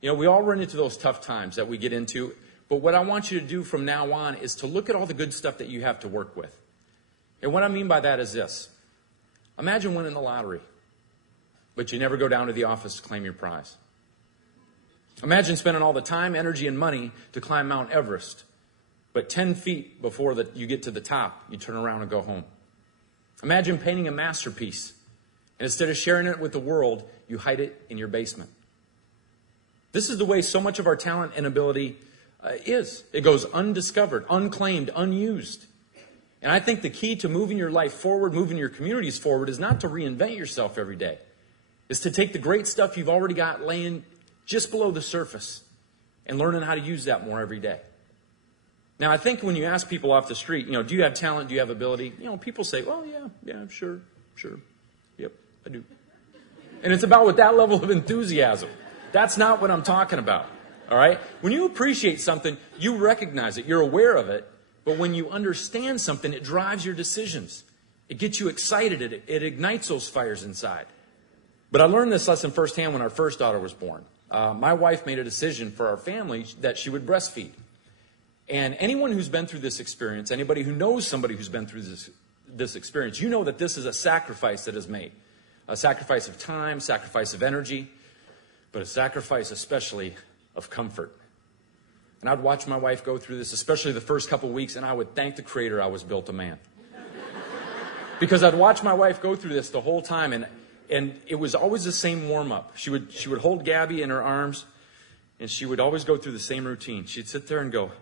You know, we all run into those tough times that we get into. But what I want you to do from now on is to look at all the good stuff that you have to work with. And what I mean by that is this. Imagine winning the lottery, but you never go down to the office to claim your prize. Imagine spending all the time, energy, and money to climb Mount Everest, but 10 feet before you get to the top, you turn around and go home. Imagine painting a masterpiece, and instead of sharing it with the world, you hide it in your basement. This is the way so much of our talent and ability is. It goes undiscovered, unclaimed, unused. And I think the key to moving your life forward, moving your communities forward, is not to reinvent yourself every day. It's to take the great stuff you've already got laying just below the surface and learning how to use that more every day. Now, I think when you ask people off the street, you know, do you have talent, do you have ability? You know, people say, well, yeah, sure, yep, I do. And it's about with that level of enthusiasm. That's not what I'm talking about. All right? When you appreciate something, you recognize it. You're aware of it. But when you understand something, it drives your decisions. It gets you excited. It ignites those fires inside. But I learned this lesson firsthand when our first daughter was born. My wife made a decision for our family that she would breastfeed. And anyone who's been through this experience, anybody who knows somebody who's been through this experience, you know that this is a sacrifice that is made. A sacrifice of time, sacrifice of energy, but a sacrifice especially of comfort. And I'd watch my wife go through this, especially the first couple weeks, and I would thank the Creator I was built a man. Because I'd watch my wife go through this the whole time, and it was always the same warm-up. She would hold Gabby in her arms, and she would always go through the same routine. She'd sit there and go,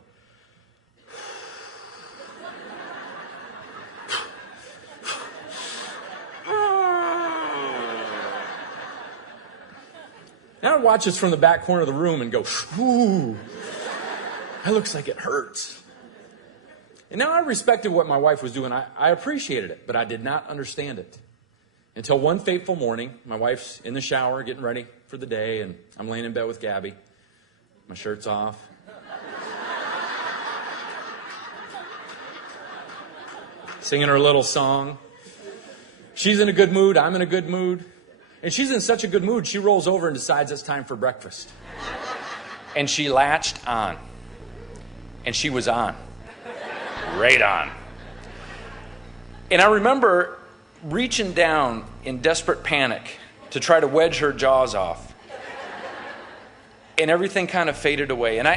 now I'd watch this from the back corner of the room and go, ooh, that looks like it hurts. And now I respected what my wife was doing. I appreciated it, but I did not understand it. Until one fateful morning, my wife's in the shower getting ready for the day, and I'm laying in bed with Gabby. My shirt's off. Singing her little song. She's in a good mood. I'm in a good mood. And she's in such a good mood, she rolls over and decides it's time for breakfast. And she latched on. And she was on. Right on. And I remember reaching down in desperate panic to try to wedge her jaws off. And everything kind of faded away. And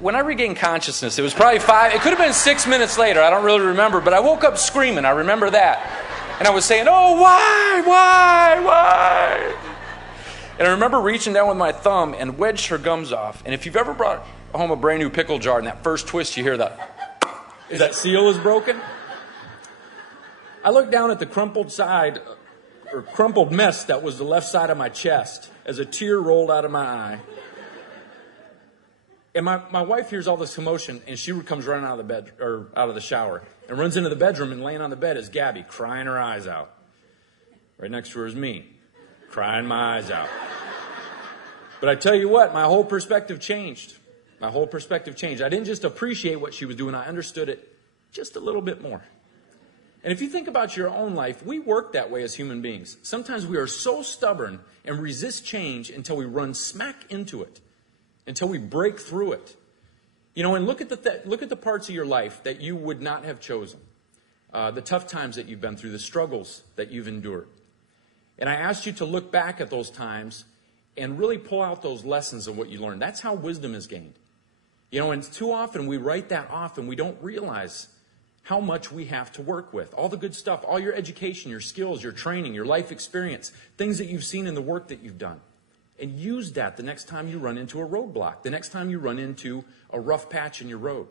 when I regained consciousness, it was probably it could have been 6 minutes later. I don't really remember, but I woke up screaming. I remember that. And I was saying, oh, why? And I remember reaching down with my thumb and wedged her gums off. And if you've ever brought home a brand new pickle jar, and that first twist, you hear that seal is broken. I looked down at the crumpled mess that was the left side of my chest as a tear rolled out of my eye. And my wife hears all this commotion, and she comes running out of the bed, or out of the shower, and runs into the bedroom, and laying on the bed is Gabby, crying her eyes out. Right next to her is me, crying my eyes out. But I tell you what, my whole perspective changed. I didn't just appreciate what she was doing, I understood it just a little bit more. And if you think about your own life, we work that way as human beings. Sometimes we are so stubborn and resist change until we run smack into it, until we break through it. You know, and look at the parts of your life that you would not have chosen. The tough times that you've been through, the struggles that you've endured. And I asked you to look back at those times and really pull out those lessons of what you learned. That's how wisdom is gained. You know, and too often we write that off and we don't realize how much we have to work with. All the good stuff, all your education, your skills, your training, your life experience, things that you've seen in the work that you've done. And use that the next time you run into a roadblock, the next time you run into a rough patch in your road.